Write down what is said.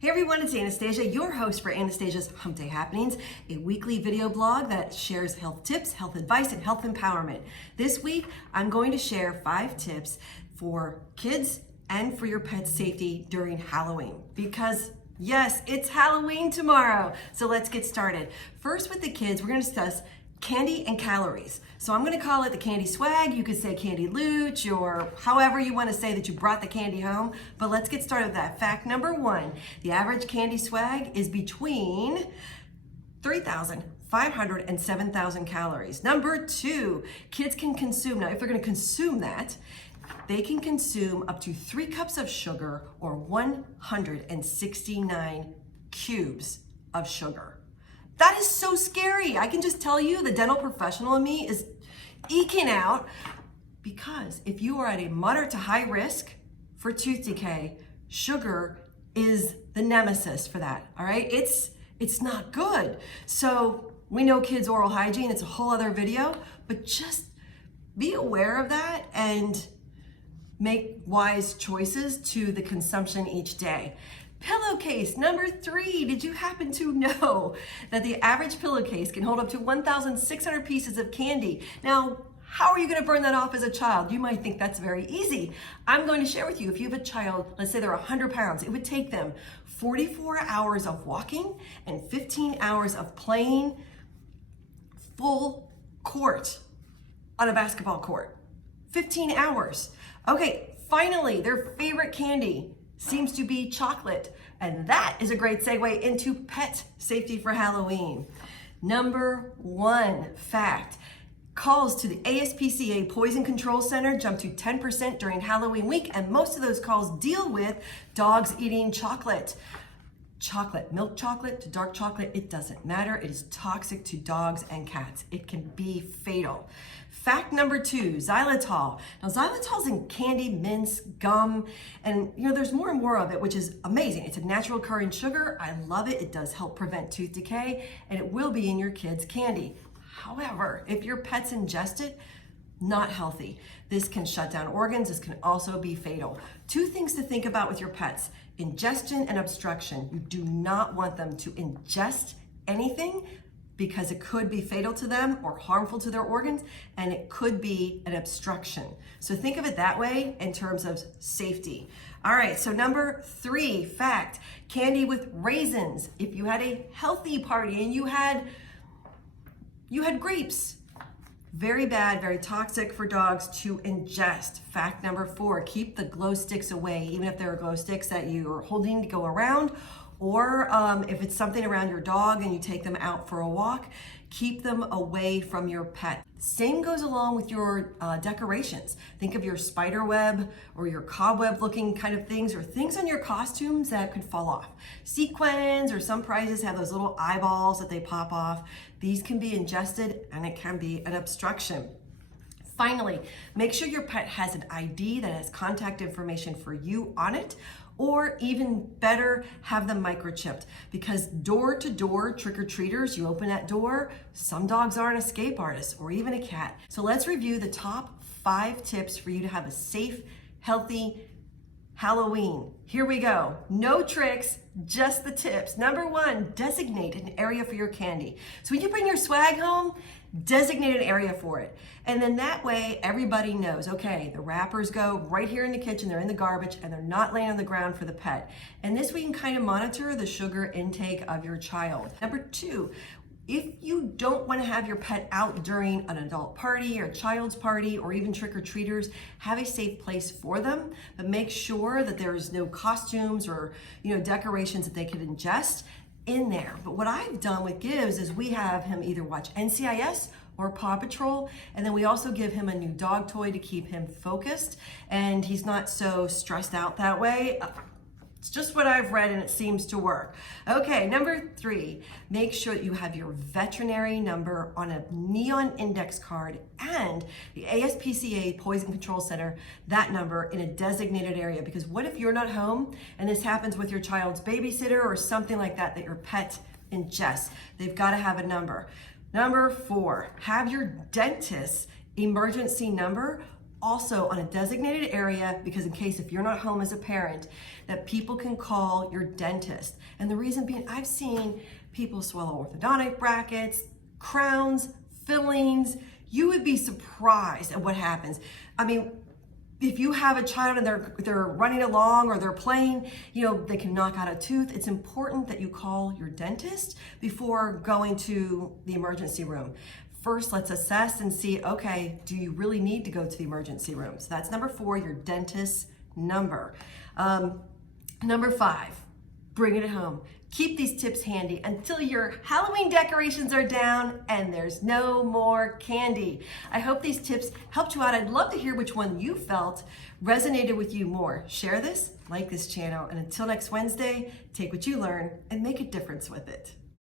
Hey everyone, it's Anastasia, your host for Anastasia's Hump Day Happenings, a weekly video blog that shares health tips, health advice, and health empowerment. This week, I'm going to share 5 tips for kids and for your pet's safety during Halloween. Because yes, it's Halloween tomorrow. So let's get started. First with the kids, we're going to discuss candy and calories. So I'm going to call it the candy swag. You could say candy looch or however you want to say that you brought the candy home. But let's get started with that. Fact number 1, the average candy swag is between 3,500 and 7,000 calories. Number 2, kids can consume, now if they're going to consume that, they can consume up to 3 cups of sugar or 169 cubes of sugar. That is so scary. I can just tell you the dental professional in me is eking out because if you are at a moderate to high risk for tooth decay, sugar is the nemesis for that, all right? It's not good. So we know kids' oral hygiene, it's a whole other video, but just be aware of that and make wise choices to the consumption each day. Pillowcase, number 3. Did you happen to know that the average pillowcase can hold up to 1,600 pieces of candy? Now, how are you going to burn that off as a child? You might think that's very easy. I'm going to share with you, if you have a child, let's say they're 100 pounds, it would take them 44 hours of walking and 15 hours of playing full court on a basketball court. 15 hours. Okay, finally, their favorite candy seems to be chocolate. And that is a great segue into pet safety for Halloween. Number 1 fact, calls to the ASPCA Poison Control Center jumped to 10% during Halloween week, and most of those calls deal with dogs eating chocolate. Chocolate, milk chocolate to dark chocolate, it doesn't matter. It is toxic to dogs and cats. It can be fatal. Fact number 2, xylitol. Now xylitol's in candy, mints, gum, and there's more and more of it, which is amazing. It's a natural occurring sugar. I love it. It does help prevent tooth decay, and it will be in your kids' candy. However, if your pets ingest it, not healthy. This can shut down organs. This can also be fatal. 2 things to think about with your pets: ingestion and obstruction. You do not want them to ingest anything because it could be fatal to them or harmful to their organs, and it could be an obstruction. So think of it that way in terms of safety. All right, so number 3 fact, candy with raisins. If you had a healthy party and you had grapes, very bad, very toxic for dogs to ingest. Fact number 4, keep the Glowsticks away, even if there are Glowsticks that you're holding to go around, or if it's something around your dog and you take them out for a walk, keep them away from your pet. Same goes along with your decorations. Think of your spider web or your cobweb looking kind of things, or things on your costumes that could fall off. Sequins, or some prizes have those little eyeballs that they pop off. These can be ingested and it can be an obstruction. Finally, make sure your pet has an ID that has contact information for you on it, or even better, have them microchipped, because door-to-door trick-or-treaters, you open that door, some dogs are an escape artist or even a cat. So let's review the top 5 tips for you to have a safe, healthy Halloween. Here we go. No tricks, just the tips. Number 1, designate an area for your candy. So when you bring your swag home, designate an area for it. And then that way everybody knows, okay, the wrappers go right here in the kitchen, they're in the garbage, and they're not laying on the ground for the pet. And this way you can kind of monitor the sugar intake of your child. Number 2, if you don't want to have your pet out during an adult party or a child's party or even trick-or-treaters, have a safe place for them, but make sure that there's no costumes or decorations that they could ingest in there. But what I've done with Gibbs is we have him either watch NCIS or Paw Patrol, and then we also give him a new dog toy to keep him focused, and he's not so stressed out that way. It's just what I've read and it seems to work. Okay, number 3, make sure that you have your veterinary number on a neon index card and the ASPCA Poison Control Center, that number in a designated area. Because what if you're not home and this happens with your child's babysitter or something like that your pet ingests? They've got to have a number. Number 4, have your dentist's emergency number also on a designated area, because in case if you're not home as a parent, that people can call your dentist. And the reason being, I've seen people swallow orthodontic brackets, crowns, fillings. You would be surprised at what happens. I mean, if you have a child and they're running along or they're playing, you know, they can knock out a tooth. It's important that you call your dentist before going to the emergency room. First, let's assess and see, okay, do you really need to go to the emergency room? So that's number 4, your dentist's number. Number 5, bring it home. Keep these tips handy until your Halloween decorations are down and there's no more candy. I hope these tips helped you out. I'd love to hear which one you felt resonated with you more. Share this, like this channel, and until next Wednesday, take what you learn and make a difference with it.